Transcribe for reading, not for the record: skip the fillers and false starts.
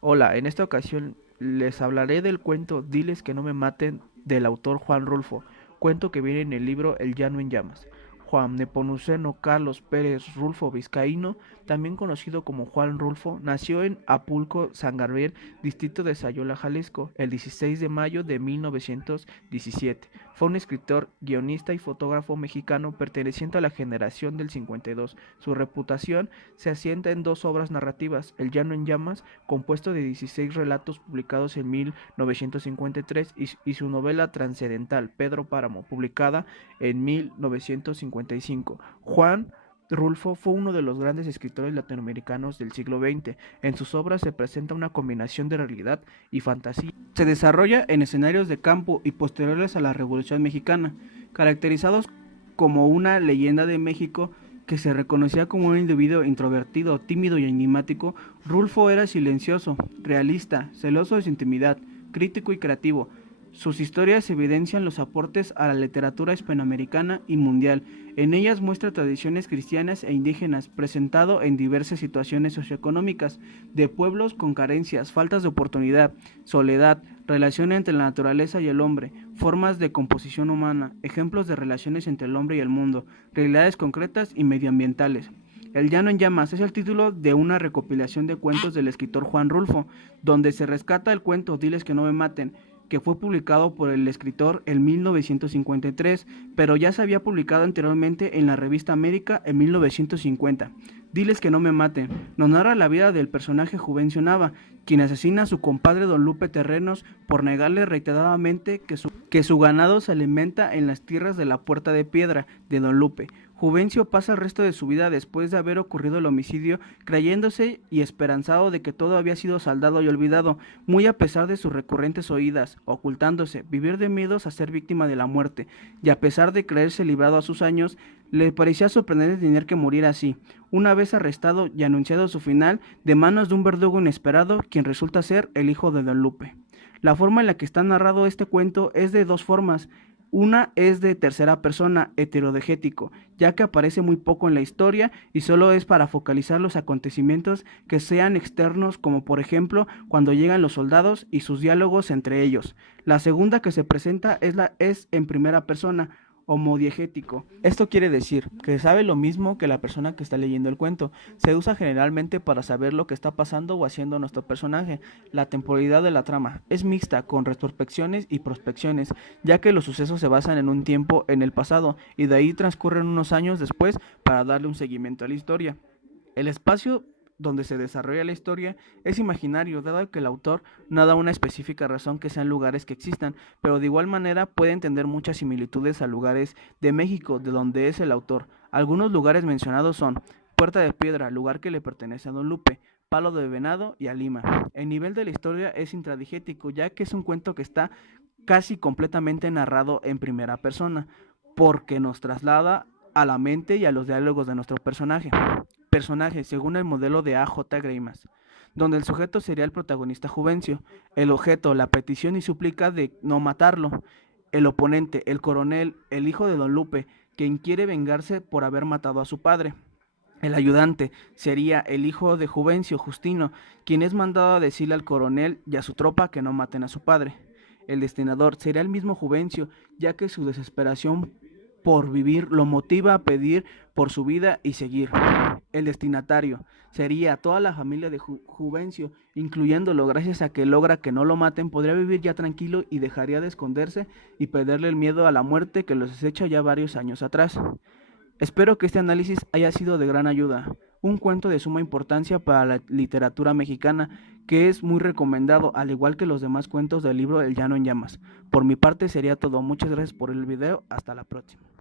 Hola, en esta ocasión les hablaré del cuento Diles que no me maten del autor Juan Rulfo, cuento que viene en el libro El llano en llamas. Juan Nepomuceno Carlos Pérez Rulfo Vizcaíno, también conocido como Juan Rulfo, nació en Apulco, San Gabriel, distrito de Sayola, Jalisco, el 16 de mayo de 1917. Fue un escritor, guionista y fotógrafo mexicano perteneciente a la generación del 52. Su reputación se asienta en dos obras narrativas, El llano en llamas, compuesto de 16 relatos publicados en 1953, y su novela trascendental, Pedro Páramo, publicada en 1955. Juan Rulfo fue uno de los grandes escritores latinoamericanos del siglo XX. En sus obras se presenta una combinación de realidad y fantasía. Se desarrolla en escenarios de campo y posteriores a la Revolución Mexicana, caracterizados como una leyenda de México que se reconocía como un individuo introvertido, tímido y enigmático. Rulfo era silencioso, realista, celoso de su intimidad, crítico y creativo. Sus historias evidencian los aportes a la literatura hispanoamericana y mundial. En ellas muestra tradiciones cristianas e indígenas, presentado en diversas situaciones socioeconómicas, de pueblos con carencias, faltas de oportunidad, soledad, relación entre la naturaleza y el hombre, formas de composición humana, ejemplos de relaciones entre el hombre y el mundo, realidades concretas y medioambientales. El llano en llamas es el título de una recopilación de cuentos del escritor Juan Rulfo, donde se rescata el cuento Diles que no me maten, que fue publicado por el escritor en 1953, pero ya se había publicado anteriormente en la revista América en 1950. Diles que no me maten nos narra la vida del personaje Juvencio Nava, quien asesina a su compadre Don Lupe Terrenos por negarle reiteradamente que su ganado se alimenta en las tierras de la Puerta de Piedra de Don Lupe. Juvencio pasa el resto de su vida después de haber ocurrido el homicidio, creyéndose y esperanzado de que todo había sido saldado y olvidado, muy a pesar de sus recurrentes oídas, ocultándose, vivir de miedos a ser víctima de la muerte, y a pesar de creerse librado a sus años, le parecía sorprendente tener que morir así, una vez arrestado y anunciado su final de manos de un verdugo inesperado, quien resulta ser el hijo de Don Lupe. La forma en la que está narrado este cuento es de dos formas. Una es de tercera persona, heterodegético, ya que aparece muy poco en la historia y solo es para focalizar los acontecimientos que sean externos, como por ejemplo cuando llegan los soldados y sus diálogos entre ellos. La segunda que se presenta es en primera persona, homodiegético. Esto quiere decir que sabe lo mismo que la persona que está leyendo el cuento. Se usa generalmente para saber lo que está pasando o haciendo nuestro personaje. La temporalidad de la trama es mixta, con retrospecciones y prospecciones, ya que los sucesos se basan en un tiempo en el pasado y de ahí transcurren unos años después para darle un seguimiento a la historia. El espacio donde se desarrolla la historia es imaginario, dado que el autor no da una específica razón que sean lugares que existan, pero de igual manera puede entender muchas similitudes a lugares de México, de donde es el autor. Algunos lugares mencionados son Puerta de Piedra, lugar que le pertenece a Don Lupe, Palo de Venado y a Lima. El nivel de la historia es intradigético, ya que es un cuento que está casi completamente narrado en primera persona, porque nos traslada a la mente y a los diálogos de nuestro personaje según el modelo de A.J. Greimas, donde el sujeto sería el protagonista Juvencio, el objeto, la petición y súplica de no matarlo, el oponente, el coronel, el hijo de Don Lupe, quien quiere vengarse por haber matado a su padre. El ayudante sería el hijo de Juvencio, Justino, quien es mandado a decirle al coronel y a su tropa que no maten a su padre. El destinador sería el mismo Juvencio, ya que su desesperación por vivir lo motiva a pedir por su vida y seguir. El destinatario sería toda la familia de Juvencio, incluyéndolo, gracias a que logra que no lo maten, podría vivir ya tranquilo y dejaría de esconderse y perderle el miedo a la muerte que los acecha ya varios años atrás. Espero que este análisis haya sido de gran ayuda. Un cuento de suma importancia para la literatura mexicana que es muy recomendado, al igual que los demás cuentos del libro El llano en llamas. Por mi parte sería todo. Muchas gracias por el video. Hasta la próxima.